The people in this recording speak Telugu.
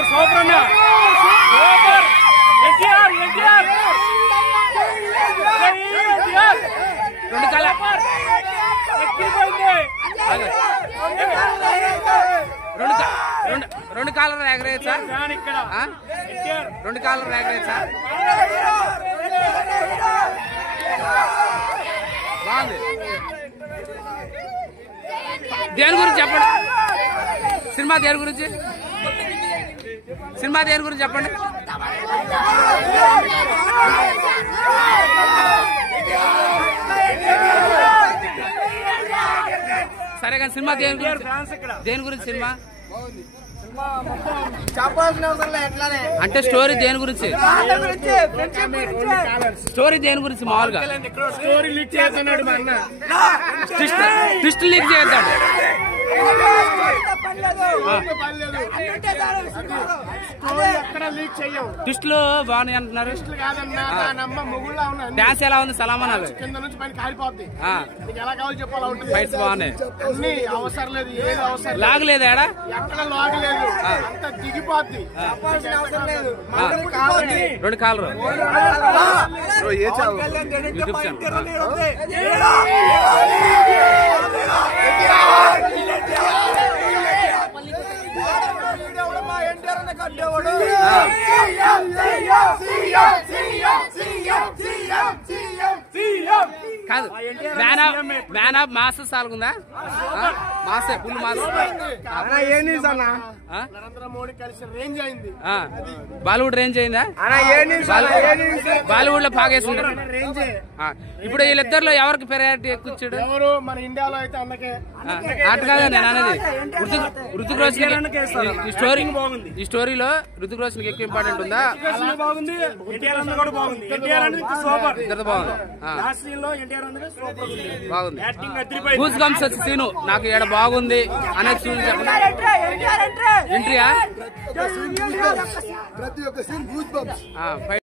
సూపర్ ఎన్టీఆర్ ఎన్టీఆర్ రెండు కాల రెండు కాలర్ ఎగరేయచ్చా? రెండు కాలర్ ఎగరేయచ్చా? బాగుంది. దేని గురించి చెప్పండి, సినిమా దేని గురించి, సినిమా దేని గురించి చెప్పండి. సరే కానీ సినిమా దేని గురించి, దేని గురించి సినిమా అంటే స్టోరీ దేని గురించి, స్టోరీ దేని గురించి మామూలుగా స్టోరీ లీక్ చేస్తున్నాడు మా అన్న, ట్విస్ట్ లీక్ చేస్తాడు. ట్విస్ట్లు బాగున్నాయి అంటున్నారు. డాన్స్ ఎలా ఉంది సలామన్ అది? ఫైట్స్ బాగున్నాయి. లాగలేదు ఏడా? రెండు కాలరు యూట్యూబ్ ఛానల్. కాదు మ్యాన్ ఆఫ్ మాస్ సాగుందా? మాసే ఫుల్ మాస్. నరేంద్ర మోడీ కలిసి రేంజ్ అయింది, బాలీవుడ్ రేంజ్ అయిందా? బాలీవుడ్ లో బాగేసింది. ఇప్పుడు వీళ్ళిద్దరిలో ఎవరికి ప్రయారిటీ ఎక్కువ ఇచ్చాడు? ఎవరు మన ఇండియాలో అయితే అన్నకే. అటు కాదా నేను అనేది. రుతిక్ రోషన్ ఈ స్టోరీలో రుతిక్ రోషన్ ఎక్కువ ఇంపార్టెంట్ ఉందా? బాగుంది. ఇద్దరు బాగుంది, గూస్ గమ్స్ వచ్చి సీను నాకు ఈడ బాగుంది అనేది సీన్ చెప్పండి. ఎంట్రీయా? ప్రతి ఒక్క సీన్ గూస్ బంప్స్.